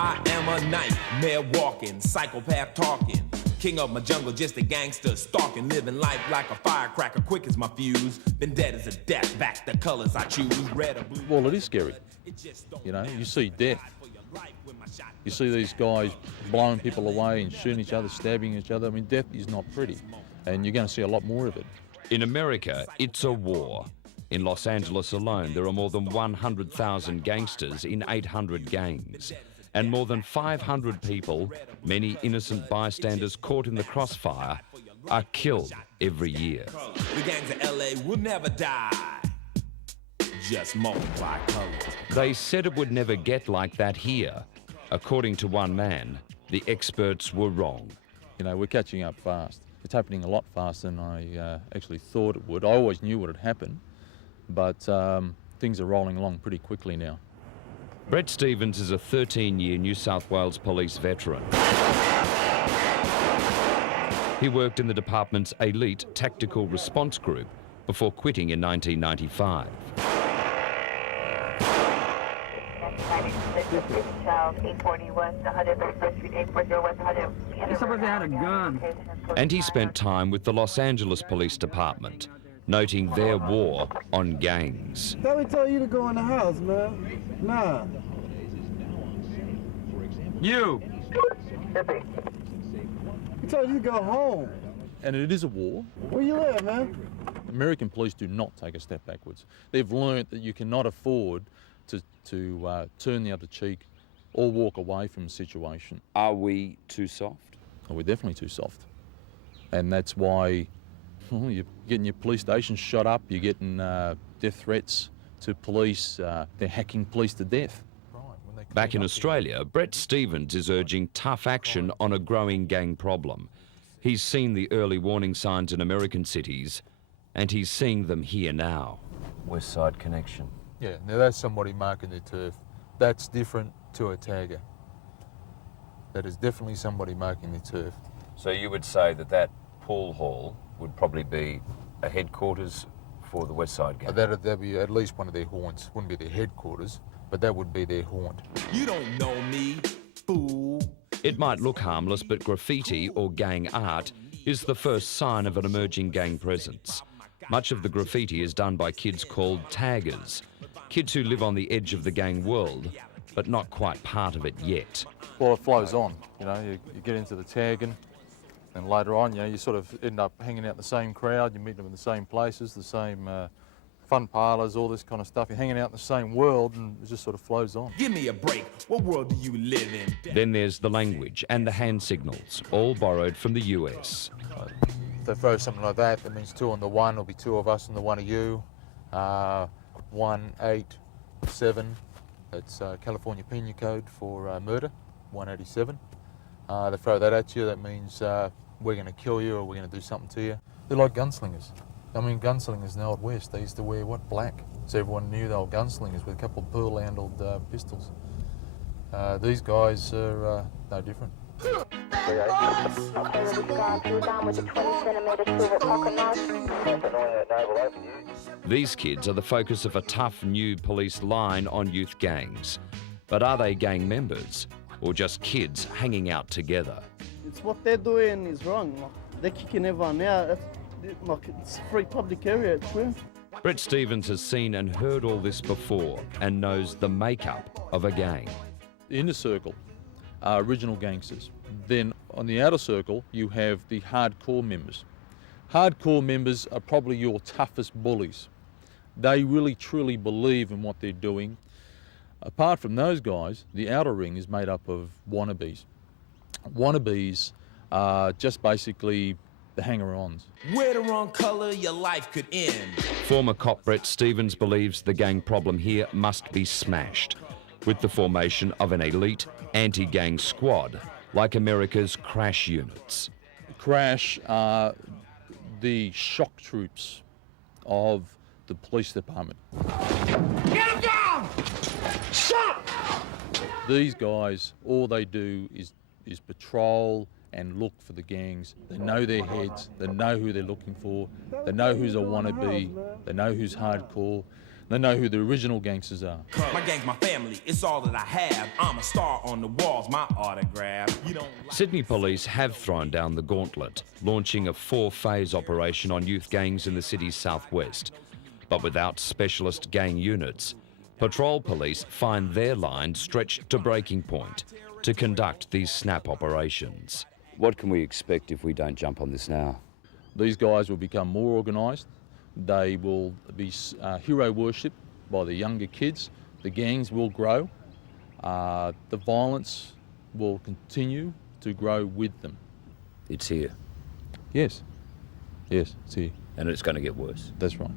I am a nightmare walking, psychopath talking. King of my jungle, just a gangster stalking, living life like a firecracker, quick as my fuse. Been dead as a death, back the colors I choose, red or blue. Well, it is scary. You know, you see death. You see these guys blowing people away and shooting each other, stabbing each other. I mean, death is not pretty, and you're going to see a lot more of it. In America, it's a war. In Los Angeles alone, there are more than 100,000 gangsters in 800 gangs. And more than 500 people, many innocent bystanders caught in the crossfire, are killed every year. The gangs of LA will never die. Just multiply colors. They said it would never get like that here. According to one man, the experts were wrong. You know, we're catching up fast. It's happening a lot faster than I actually thought it would. I always knew what had happened, but things are rolling along pretty quickly now. Brett Stevens is a 13-year New South Wales police veteran. He worked in the department's elite tactical response group before quitting in 1995. Somebody had a gun. And he spent time with the Los Angeles Police Department, noting their war on gangs. Let me tell you to go in the house, man. Nah. You! He told you to go home. And it is a war. Where you live, man? American police do not take a step backwards. They've learnt that you cannot afford to turn the other cheek or walk away from a situation. Are we too soft? Oh, we're definitely too soft. And that's why you're getting your police stations shot up, you're getting death threats to police, they're hacking police to death. Back in Australia, Brett Stevens is urging tough action on a growing gang problem. He's seen the early warning signs in American cities, and he's seeing them here now. West Side Connection. Yeah, now that's somebody marking their turf. That's different to a tagger. That is definitely somebody marking their turf. So you would say that that pool hall would probably be a headquarters for the West Side gang? That'd be at least one of their haunts. Wouldn't be their headquarters, but that would be their haunt. You don't know me, fool. It might look harmless, but graffiti or gang art is the first sign of an emerging gang presence. Much of the graffiti is done by kids called taggers, kids who live on the edge of the gang world, but not quite part of it yet. Well, it flows on. You know, you get into the tagging, and later on, you know, you sort of end up hanging out in the same crowd, you meet them in the same places, the same fun parlours, all this kind of stuff. You're hanging out in the same world, and it just sort of flows on. Give me a break. What world do you live in? Then there's the language and the hand signals, all borrowed from the US. If they throw something like that, that means 2 on the 1 will be 2 of us and the 1 of you. 1, 8, 7. That's California Penal Code for murder, 187. They throw that at you, that means we're going to kill you or we're going to do something to you. They're like gunslingers. I mean, gunslingers in the Old West, they used to wear, what, black? So everyone knew they were gunslingers with a couple of pearl-handled pistols. These guys are no different. These kids are the focus of a tough new police line on youth gangs. But are they gang members or just kids hanging out together? It's what they're doing is wrong. They're kicking everyone out. It's a free public area, it's weird. Brett Stevens has seen and heard all this before and knows the makeup of a gang. The inner circle are original gangsters. Then on the outer circle, you have the hardcore members. Hardcore members are probably your toughest bullies. They really truly believe in what they're doing. Apart from those guys, the outer ring is made up of wannabes. Wannabes are just basically the hanger-ons. Wear the wrong color, your life could end. Former cop Brett Stevens believes the gang problem here must be smashed with the formation of an elite anti-gang squad like America's crash units. Crash are the shock troops of the police department. Get him down! Shut! These guys, all they do is patrol and look for the gangs. They know their heads, they know who they're looking for, they know who's a wannabe, they know who's hardcore. They know who the original gangsters are. My gang's my family, it's all that I have. I'm a star on the walls, my autograph. You don't like Sydney police have thrown down the gauntlet, launching a 4-phase operation on youth gangs in the city's southwest. But without specialist gang units, patrol police find their line stretched to breaking point to conduct these snap operations. What can we expect if we don't jump on this now? These guys will become more organised. They will be hero worshipped by the younger kids. The gangs will grow. The violence will continue to grow with them. It's here, Yes, yes, it's here. and it's going to get worse. That's right.